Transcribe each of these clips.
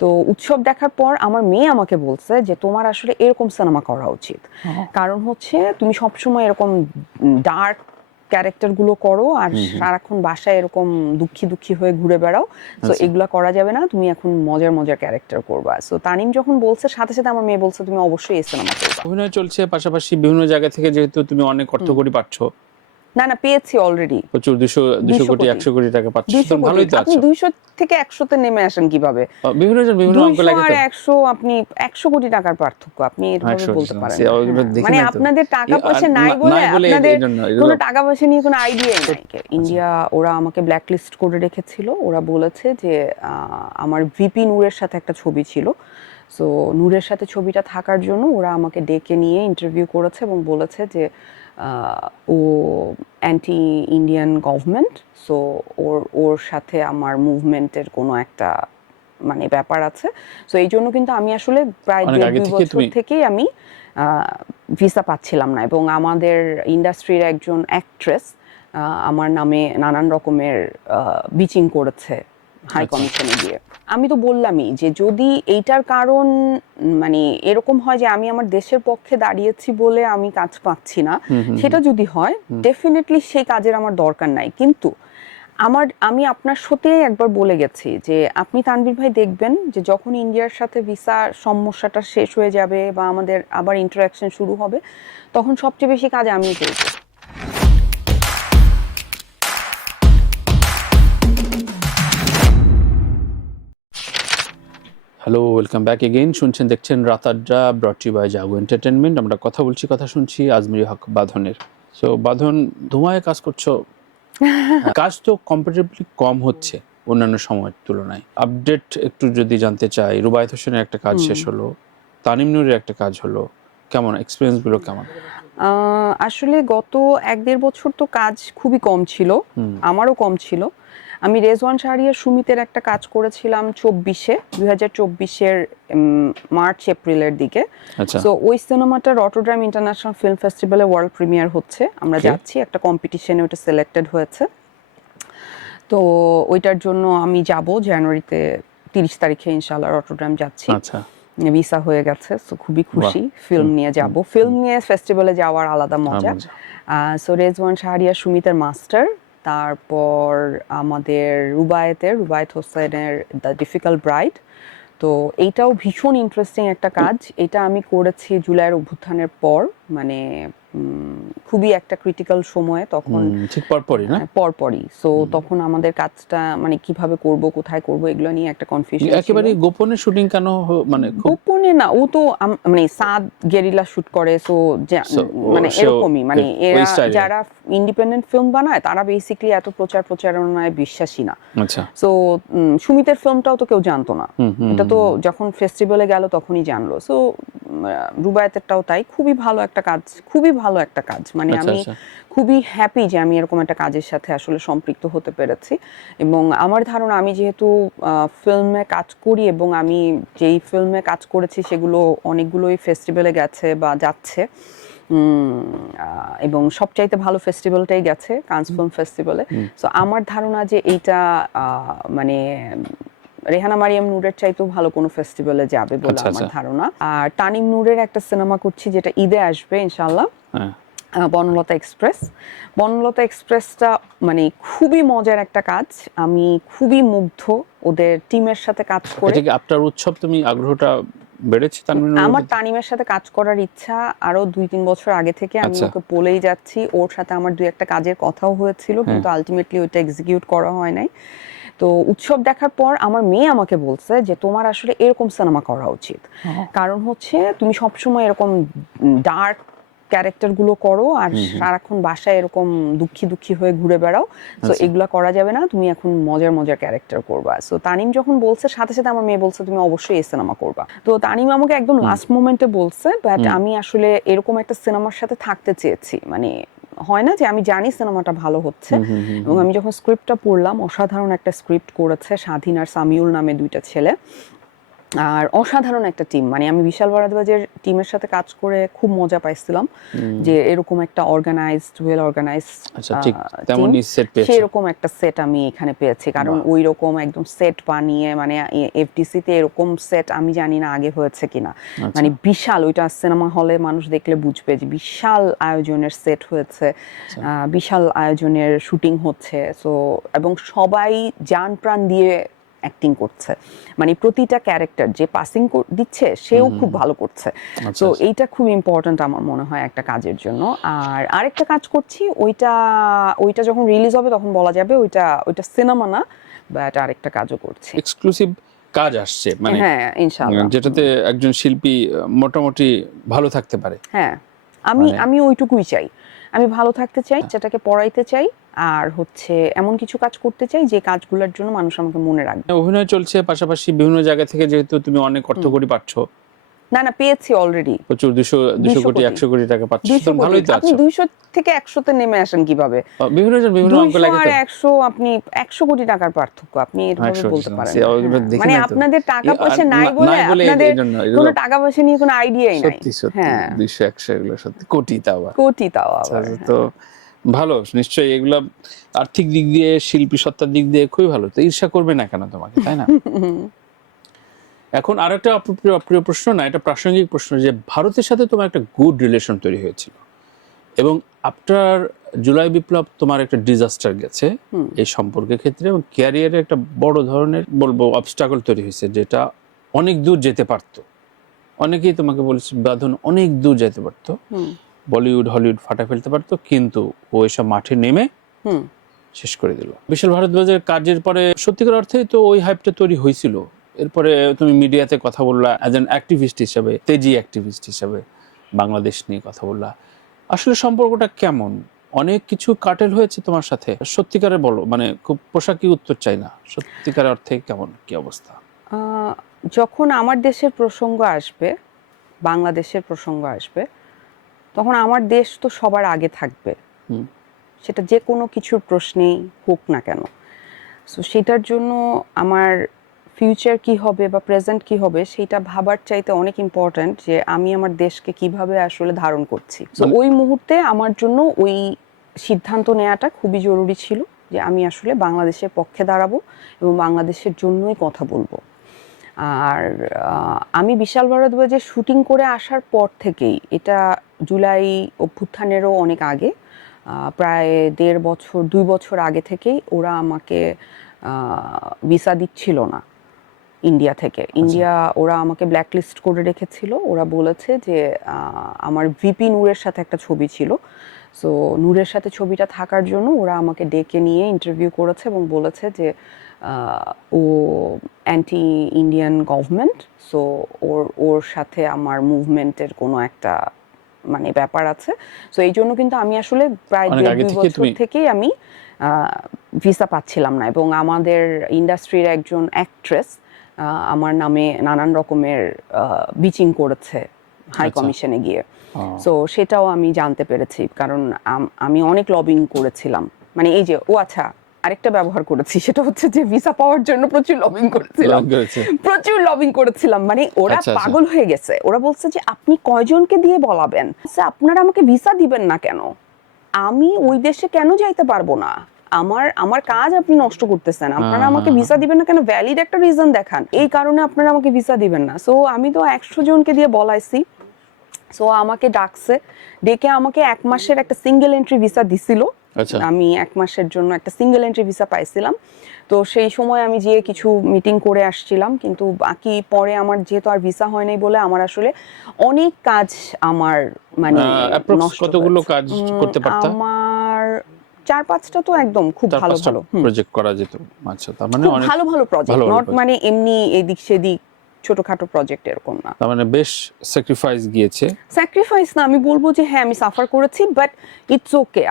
তো উৎসব দেখার পর আমার মেয়ে আমাকে বলছে যে তোমার আসলে এরকম সিনেমা করা উচিত। কারণ হচ্ছে তুমি সবসময় এরকম ডার্ক ক্যারেক্টার গুলো করো আর সারাক্ষণ বাসায় এরকম দুঃখী দুঃখী হয়ে ঘুরে বেড়াও, তো এগুলা করা যাবে না, তুমি এখন মজার মজার ক্যারেক্টার করবা। সো তানিম যখন বলছে সাথে সাথে আমার মেয়ে বলছে তুমি অবশ্যই এই সিনেমা করবা। অভিনয় চলছে, পাশাপাশি বিভিন্ন জায়গা থেকে যেহেতু তুমি অনেক অর্থকড়ি পাচ্ছ, না না, পেয়েছি অলরেডি প্রচুর 200 কোটি 100 কোটি টাকা পাচ্ছ, 200 কোটি। ভালোই তো আপনি আছো। 200 থেকে 100 তে নেমে আসেন কিভাবে? বিভিন্ন জন বিভিন্ন অঙ্ক 200 লাগে আর তো। 100, আপনি 100 কোটি টাকার পার্থক্য আপনি এভাবে 100 বলতে পারেন সে না। ওগুলো হ্যাঁ, দেখি মানে নাই তো। আপনাদের টাকা পয়সা নাই বলে আপনাদের কোনো টাকা পয়সা নিয়ে কোনো আইডিয়াই নাই। ইন্ডিয়া ওরা আমাকে ব্ল্যাকলিস্ট করে রেখেছিল। ওরা বলেছে যে আমার ভিপি নূরের সাথে একটা ছবি ছিল, সো নূরের সাথে ছবিটা থাকার জন্য ওরা আমাকে ডেকে নিয়ে ইন্টারভিউ করেছে এবং বলেছে যে ও অ্যান্টি ইন্ডিয়ান গভর্নমেন্ট, সো ওর সাথে আমার মুভমেন্টের কোনো একটা মানে ব্যাপার আছে। সো এই জন্য কিন্তু আমি আসলে প্রায় 1.5-2 বছর থেকেই আমি ভিসা পাচ্ছিলাম না, এবং আমাদের ইন্ডাস্ট্রির একজন অ্যাক্ট্রেস আমার নামে নানান রকমের বিচিং করেছে হাই কমিশনে গিয়ে। আমি তো বললামই যে যদি এইটার কারণ মানে এরকম হয় যে আমি আমার দেশের পক্ষে দাঁড়িয়েছি বলে আমি কাজ পাচ্ছি না, সেটা যদি হয় ডেফিনেটলি সেই কাজের আমার দরকার নাই। কিন্তু আমি আপনার সাথে একবার বলে গেছি যে আপনি তানভীর ভাই দেখবেন যে যখন ইন্ডিয়ার সাথে ভিসা সমস্যাটা শেষ হয়ে যাবে বা আমাদের আবার ইন্টারাকশন শুরু হবে, তখন সবচেয়ে বেশি কাজ আমিই করব। Hello, welcome back again. শুনছেন দেখছেন Raat Adda, brought you by Jago entertainment. আমরা কথা বলছি, কথা শুনছি আজমিরি হক বাঁধনের। সো বাঁধন, ধোঁয়ায় কাজ করছো, কাজ তো কম্পারেটিভলি কম হচ্ছে অন্যান্য সময়ের তুলনায়। আপডেট একটু যদি জানতে চাই, রুবায়েত হোসেনের একটা কাজ শেষ হলো, তানিম নূরের একটা কাজ হলো, কেমন এক্সপিরিয়েন্স গুলো কেমন? আসলে গত 1-1.5 বছর তো কাজ খুবই কম ছিল, আমারও কম ছিল। আমি রেজওয়ান শাহরিয়ার সুমিতের একটা কাজ করেছিলাম 2024-এর মার্চ এপ্রিলের দিকে। সো ওই সিনেমাটা রটারডাম ইন্টারন্যাশনাল ফিল্ম ফেস্টিভ্যালে ওয়ার্ল্ড প্রিমিয়ার হচ্ছে, আমরা যাচ্ছি, একটা কম্পিটিশনে ওটা সিলেক্টেড হয়েছে। তো ওইটার জন্য আমি যাব জানুয়ারিতে 30 তারিখে ইনশাআল্লাহ রটারডাম যাচ্ছি। আচ্ছা, ভিসা হয়ে গেছে, সো খুবই খুশি। ফিল্ম নিয়ে যাব, ফিল্ম নিয়ে ফেস্টিভ্যালে যাওয়ার আলাদা মজা। সো রেজওয়ান শাহরিয়ার সুমিতের মাস্টার, তারপর আমাদের রুবায়েত হোসেনের দ্য ডিফিকাল্ট ব্রাইড। তো এইটাও ভীষণ ইন্টারেস্টিং একটা কাজ। এটা আমি করেছি জুলাইয়ের অভ্যুত্থানের পর, মানে খুবই একটা ক্রিটিক্যাল সময়ে, তখন ঠিক পরপরই। সো তখন আমাদের কাজটা মানে কিভাবে করব, কোথায় করব, এগুলো নিয়ে একটা কনফিউশন। একেবারে গোপনে শুটিং কেন? মানে গোপনে না, ও তো মানে সাদ গেরিলা শুট করে, সো মানে এরকমই, মানে এরা যারা ইন্ডিপেন্ডেন্ট ফিল্ম বানায় তারা বেসিক্যালি এত প্রচারণায় বিশ্বাসী না। আচ্ছা। সো সুমিতের ফিল্মটাও তো কেউ জানতো না, এটা তো যখন ফেস্টিভ্যালে গেল তখনই জানলো। সো রুবায়েতেরটাও তাই। খুবই ভালো একটা কাজ, মানে আমি খুবই হ্যাপি যে আমি এরকম একটা কাজের সাথে আসলে সম্পৃক্ত হতে পেরেছি। এবং আমার ধারণা, আমি যেহেতু ফিল্মে কাজ করি এবং আমি যেই ফিল্মে কাজ করেছি সেগুলো অনেকগুলোই ফেস্টিভ্যালে গেছে বা যাচ্ছে, এবং সবচাইতে ভালো ফেস্টিভ্যালটাই গেছে, কানস ফিল্ম ফেস্টিভ্যালে। সো আমার ধারণা যে এইটা মানে রেহানা মারিয়াম নূরের চাইতেও ভালো কোনো ফেস্টিভ্যালে যাবে বলে আমার ধারণা। আর তানিম নূরের একটা সিনেমা করছি যেটা ঈদে আসবে ইনশাআল্লাহ, বনলতা এক্সপ্রেসটা মানে খুবই মজার একটা কাজ। আমি খুবই মুগ্ধ ওদের টিমের সাথে কাজ করে। এটা কি আপনার উৎসব, তুমি আগ্রহটা বেড়েছে আমার তানিমের সাথে কাজ করার ইচ্ছা আরো 2-3 বছর আগে থেকে, আমি ওকে বলেই যাচ্ছি। ওর সাথে আমার 2-1টা কাজের কথাও হয়েছিল, কিন্তু আলটিমেটলি ওইটা এক্সিকিউট করা হয় নাই। তো উৎসব দেখার পর আমার মেয়ে আমাকে বলছে যে তোমার আসলে এরকম সিনেমা করা উচিত। কারণ হচ্ছে তুমি সবসময় এরকম ডার্ক ক্যারেক্টার গুলো করো আর সারাক্ষণ বাসায় এরকম দুঃখী দুঃখী হয়ে ঘুরে বেড়াও, সো এগুলা করা যাবে না, তুমি এখন মজার মজার ক্যারেক্টার করবা। সো তানিম যখন বলছে সাথে সাথে আমার মেয়ে বলছে তুমি অবশ্যই এই সিনেমা করবা। তো তানিম আমাকে একদম লাস্ট মোমেন্টে বলছে, বাট আমি আসলে এরকম একটা সিনেমার সাথে থাকতে চেয়েছি। মানে হয় না যে আমি জানি সিনেমাটা ভালো হচ্ছে, এবং আমি যখন স্ক্রিপ্টটা পড়লাম, অসাধারণ একটা স্ক্রিপ্ট করেছে স্বাধীন আর সামিউল নামে 2টা ছেলে। আর অসাধারণ একটা টিম, মানে আমি বিশাল ভারদ্বাজের টিমের সাথে কাজ করে খুব মজা পাইছিলাম যে এরকম একটা ওয়েল অর্গানাইজড তেমনই সেট পেয়েছি, সেরকম একটা সেট আমি এখানে পেয়েছি। কারণ ওই রকম একদম সেট বানিয়ে, মানে এফডিসি তে এরকম সেট আমি জানি না আগে হয়েছে কিনা, মানে বিশাল, ওইটা সিনেমা হলে মানুষ দেখলে বুঝবে যে বিশাল আয়োজনের সেট হয়েছে, বিশাল আয়োজনের শুটিং হচ্ছে। সো এবং সবাই জান প্রাণ দিয়ে অ্যাক্টিং করছে, মানে প্রতিটা ক্যারেক্টার যে পাসিং দিচ্ছে সেও খুব ভালো করছে। তো এইটা খুব ইম্পর্ট্যান্ট আমার মনে হয় একটা কাজের জন্য। আর আরেকটা কাজ করছি, ওইটা যখন রিলিজ হবে তখন বলা যাবে ওইটা সিনেমা না, বাট আরেকটা কাজও করছি, এক্সক্লুসিভ কাজ আসছে, মানে হ্যাঁ ইনশাআল্লাহ, যেটাতে একজন শিল্পী মোটামুটি ভালো থাকতে পারে। হ্যাঁ আমি ওইটুকুই চাই, আমি ভালো থাকতে চাই, যেটাকে পড়াইতে চাই, আর হচ্ছে এমন কিছু কাজ করতে চাই যে কাজগুলোর জন্য মানুষ আমাকে মনে রাখবে। অভিনয় চলছে, পাশাপাশি বিভিন্ন জায়গা থেকে যেহেতু তুমি অনেক অর্থকড়ি পাচ্ছ, না পেয়েছি অলরেডি প্রচুর 200 কোটি 100 কোটি টাকা পাচ্ছ, ভালোই তো আপনি 200 থেকে 100 তে নেমে আসেন কিভাবে? বিভিন্ন অঙ্ক লাগে তো, 100 আপনি 100 কোটি টাকার পার্থক্য আপনি এভাবে বলতে পারেন না। মানে আপনাদের টাকা পয়সা নাই বলে আপনাদের কোনো টাকা পয়সা নিয়ে কোনো আইডিয়াই নাই। সত্যি সত্যি 200 100 এগুলো সত্যি কোটি তাও আবার তো ভালো, নিশ্চয়ই এগুলো আর্থিক দিক দিয়ে, শিল্পী সত্তার দিক দিয়ে খুবই ভালো। তো ঈর্ষা করবে না কেন তোমাকে, তাই না? এখন আরেকটা অপ্রিয় প্রশ্ন না, এটা প্রাসঙ্গিক প্রশ্ন, যে ভারতের সাথে তোমার একটা গুড রিলেশন তৈরি হয়েছিল এবং আফটার জুলাই বিপ্লব তোমার একটা ডিজাস্টার গেছে এই সম্পর্কের ক্ষেত্রে, এবং ক্যারিয়ারে একটা বড় ধরনের বলবো অবস্টাকল তৈরি হয়েছে, যেটা অনেক দূর যেতে পারতো। অনেকেই তোমাকে বলেছে বাঁধন অনেক দূর যেতে পারতো, বলিউড হলিউড ফাটা ফেলতে পারতো, কিন্তু ও এসব মাঠে নেমে শেষ করে দিল। বিশাল ভারদ্বাজের কাজের পরে সত্যিকার অর্থেই তো ওই হাইপটা তৈরি হয়েছিল। এরপরে তুমি মিডিয়াতে কথা বললা অ্যাজ অ্যান অ্যাক্টিভিস্ট হিসাবে, তেজি অ্যাক্টিভিস্ট হিসাবে বাংলাদেশ নিয়ে কথা বললা। আসলে সম্পর্কটা কেমন? অনেক কিছু কাটেল হয়েছে তোমার সাথে, সত্যিকারে বলো, মানে খুব পোশাকি উত্তর চাই না, সত্যিকার অর্থে কেমন কি অবস্থা? যখন আমার দেশের প্রসঙ্গ আসবে, বাংলাদেশের প্রসঙ্গ আসবে, তখন আমার দেশ তো সবার আগে থাকবে, সেটা যে কোনো কিছুর প্রশ্নেই হোক না কেন। সো সেটার জন্য আমার ফিউচার কি হবে বা প্রেজেন্ট কি হবে সেটা ভাবার চাইতে অনেক ইম্পর্ট্যান্ট যে আমি আমার দেশকে কিভাবে আসলে ধারণ করছি। তো ওই মুহূর্তে আমার জন্য ওই সিদ্ধান্ত নেওয়াটা খুবই জরুরি ছিল যে আমি আসলে বাংলাদেশের পক্ষে দাঁড়াবো এবং বাংলাদেশের জন্যই কথা বলবো। আর আমি বিশাল ভারদ্বাজের শুটিং করে আসার পর থেকেই, এটা জুলাই অভ্যুত্থানেরও অনেক আগে, প্রায় 1.5 বছর 2 বছর আগে থেকেই ওরা আমাকে ভিসা দিচ্ছিল না ইন্ডিয়া থেকে। ইন্ডিয়া ওরা আমাকে ব্ল্যাকলিস্ট করে রেখেছিল। ওরা বলেছে যে আমার ভিপি নূরের সাথে একটা ছবি ছিল, সো নূরের সাথে ছবিটা থাকার জন্য ওরা আমাকে ডেকে নিয়ে ইন্টারভিউ করেছে এবং বলেছে যে ও অ্যান্টি ইন্ডিয়ান গভর্নমেন্ট, সো ওর সাথে আমার মুভমেন্টের কোনো একটা মানে ব্যাপার আছে। সো এই জন্য কিন্তু আমি আসলে প্রায় 1.5 বছর থেকেই আমি ভিসা পাচ্ছিলাম না, এবং আমাদের ইন্ডাস্ট্রির একজন অ্যাক্ট্রেস আমার নামে নানান রকমের বিচিং করেছে হাই কমিশনে গিয়ে। সো সেটাও আমি জানতে পেরেছি, কারণ আমি অনেক লবিং করেছিলাম, মানে এই যে আচ্ছা আরেকটা ব্যবহার করেছি, সেটা হচ্ছে যে ভিসা পাওয়ার জন্য প্রচুর লবিং করেছিলাম, মানে ওরা পাগল হয়ে গেছে। ওরা বলছে যে আপনি কয়জনকে দিয়ে বলাবেন, আপনারা আমাকে ভিসা দিবেন না কেন, আমি ওই দেশে কেন যাইতে পারবো না, আমার কাজ আপনি নষ্ট করতেছেন, আপনারা আমাকে ভিসা দিবেন না কেন, ভ্যালিড একটা রিজন দেখান, এই কারণে আপনারা আমাকে ভিসা দিবেন না। সো আমি তো 100 জনকে দিয়ে বলাইছি। সো আমাকে ডাকছে, ডেকে আমাকে 1 মাসের একটা সিঙ্গেল এন্ট্রি ভিসা দিছিল। আমি 1 মাসের জন্য একটা সিঙ্গেল এন্ট্রি ভিসা পাইছিলাম। তো সেই সময় আমি গিয়ে কিছু মিটিং করে আসছিলাম, কিন্তু বাকি পরে আমার যেহেতু আর ভিসা হয় নাই বলে আমার আসলে অনেক কাজ আমার মানে কতগুলো কাজ করতে পারতা? আমার 4-5টা তো একদম খুব ভালো প্রজেক্ট করা যেত। আচ্ছা, তার মানে অনেক ভালো প্রজেক্ট, নট মানে এমনি এদিক সেদিক ছোটখাটো প্রজেক্ট এরকম না। তার মানে বেশ স্যাক্রিফাইস গিয়েছে। স্যাক্রিফাইস না, আমি বলবো যে হ্যাঁ আমি সাফার করেছি, বাট ইটস ওকে।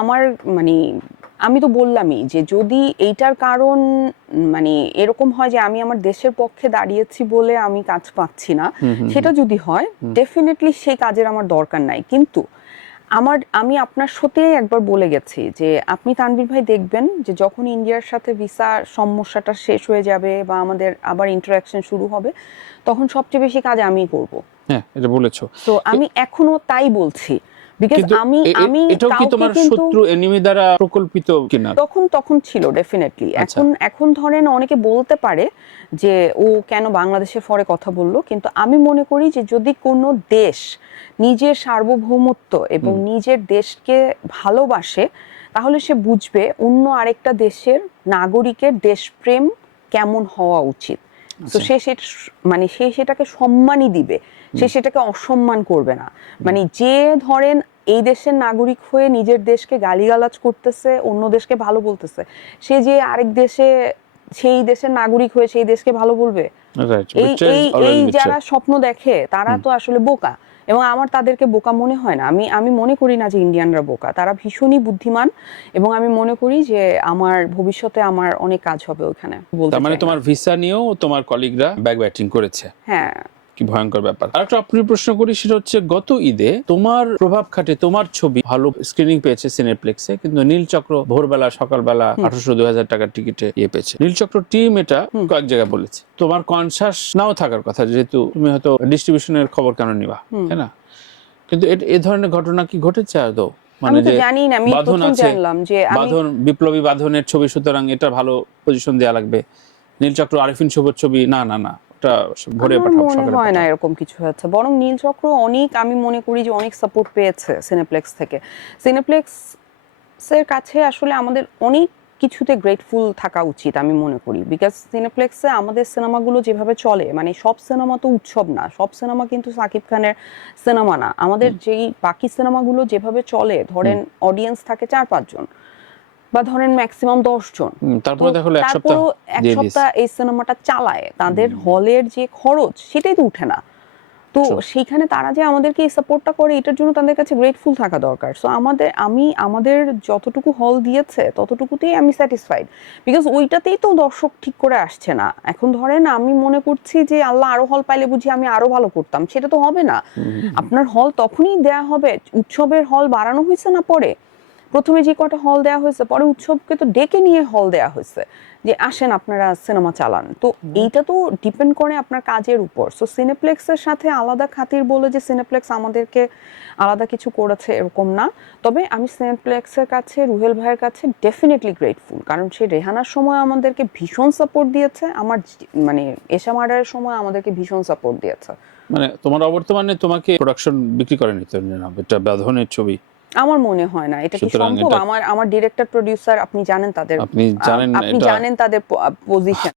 আমার মানে আমি তো বললামই যে যদি এইটার কারণ মানে এরকম হয় যে আমি আমার দেশের পক্ষে দাঁড়িয়েছি বলে আমি কাজ পাচ্ছি না, সেটা যদি হয় ডেফিনেটলি সেই কাজের আমার দরকার নাই। কিন্তু আমি আপনার সাথেই একবার বলে গেছি যে আপনি তানভীর ভাই দেখবেন যে যখন ইন্ডিয়ার সাথে ভিসা সমস্যাটা শেষ হয়ে যাবে বা আমাদের আবার ইন্টারাকশন শুরু হবে, তখন সবচেয়ে বেশি কাজ আমিই করব। হ্যাঁ, এটা বলেছো। তো আমি এখনো তাই বলছি, বিকজ আমি এটাও কি তোমার শত্রু এনিমি দ্বারা প্রকল্পিত কিনা? তখন ছিল ডেফিনেটলি। এখন ধরেন অনেকে বলতে পারে যে ও কেন বাংলাদেশের ফরে কথা বললো, কিন্তু আমি মনে করি যে যদি কোনো দেশ নিজের সার্বভৌমত্ব এবং নিজের দেশকে ভালোবাসে, তাহলে সে বুঝবে অন্য আরেকটা দেশের নাগরিকের দেশপ্রেম কেমন হওয়া উচিত। তো সে সেটাকে সম্মানই দিবে, সে সেটাকে অসম্মান করবে না। মানে যে ধরেন এই দেশের নাগরিক হয়ে নিজের দেশকে গালিগালাজ করতেছে, অন্য দেশকে ভালো বলতেছে, সে যে আরেক দেশে সেই দেশের নাগরিক হয়ে সেই দেশকে ভালো বলবে, এই যারা স্বপ্ন দেখে তারা তো আসলে বোকা। এবং আমার তাদেরকে বোকা মনে হয় না। আমি মনে করি না যে ইন্ডিয়ানরা বোকা, তারা ভীষণই বুদ্ধিমান। এবং আমি মনে করি যে আমার ভবিষ্যতে আমার অনেক কাজ হবে ওখানে। তার মানে তোমার ভিসা নিয়েও তোমার কলিগরা ব্যাক ব্যাটিং করেছে। হ্যাঁ, কি ভয়ঙ্কর ব্যাপার। আরেকটা আপনি প্রশ্ন করি, সেটা হচ্ছে গত ঈদে তোমার প্রভাব খাটে তোমার ছবি ভালো স্ক্রিনিং পেয়েছে সিনেপ্লেক্সে, কিন্তু নীলচক্র ভোরবেলা সকালবেলা 1800-2000 টাকার টিকিটে পেয়েছে। নীলচক্র টিম এটা কয়েক জায়গায় বলেছে। তোমার কনসাস নাও থাকার কথা, যেহেতু তুমি হয়তো ডিস্ট্রিবিউশনের খবর কেন নিবা, তাই না? কিন্তু এ ধরনের ঘটনা কি ঘটেছে আদৌ? মানে যে বাঁধন আছে, বাঁধন বিপ্লবী বাঁধনের ছবি, সুতরাং এটা ভালো পজিশন দেয়া লাগবে, নীলচক্র আরিফিন শুভর ছবি না না না মনে হয় না এরকম কিছু হচ্ছে। বরং নীলচক্র আমি মনে করি যে অনেক সাপোর্ট পেয়েছে সিনেপ্লেক্স থেকে। সিনেপ্লেক্সের কাছে আসলে আমাদের অনেক কিছুতে গ্রেটফুল থাকা উচিত আমি মনে করি, বিকজ সিনেপ্লেক্সে আমাদের সিনেমাগুলো যেভাবে চলে, মানে সব সিনেমা তো উৎসব না, সব সিনেমা কিন্তু সাকিব খানের সিনেমা না। আমাদের যেই বাকি সিনেমাগুলো যেভাবে চলে, ধরেন অডিয়েন্স থাকে 4-5 জন বা ধরেন ম্যাক্সিমাম 10 জন, তারপরে এক সপ্তাহ এই সিনেমাটা চালায়, তাদের হলের যে খরচ সেটাই তো উঠে না। তো সেইখানে তারা যে আমাদেরকে এই সাপোর্টটা করে, এটার জন্য তাদের কাছে গ্রেটফুল থাকা দরকার। সো আমাদের যতটুকু হল দিয়েছে ততটুকুতেই আমি স্যাটিসফাইড, বিকজ ওইটাতেই তো দর্শক ঠিক করে আসছে না। এখন ধরেন আমি মনে করছি যে আল্লাহ আরো হল পাইলে বুঝি আমি আরো ভালো করতাম, সেটা তো হবে না। আপনার হল তখনই দেয়া হবে, উৎসবের হল বাড়ানো হয়েছে না, পরে প্রথমে যে কটা হল দেওয়া হয়েছে, পরে উৎসবকে তো ডেকে নিয়ে হল দেওয়া হয়েছে যে আসেন আপনারা সিনেমা চালান। তো এইটা তো ডিপেন্ড করে আপনার কাজের উপর। সো সিনেপ্লেক্সের সাথে আলাদা খাতির বলে যে সিনেপ্লেক্স আমাদেরকে আলাদা কিছু করেছে এরকম না। তবে আমি সিনেপ্লেক্সের কাছে, রুহেল ভাইয়ের কাছে ডেফিনেটলি গ্রেটফুল, কারণ সে রেহানার সময় আমাদেরকে ভীষণ সাপোর্ট দিয়েছে, আমার মানে এশা মার্ডারের সময় আমাদেরকে ভীষণ সাপোর্ট দিয়েছে। মানে তোমার অবর্তমানে তোমাকে প্রোডাকশন বিক্রি করেনি তো, এটা বাঁধনের ছবি? আমার মনে হয় না এটা কি সম্ভব। আমার ডিরেক্টর প্রোডিউসার আপনি জানেন তাদের পজিশন।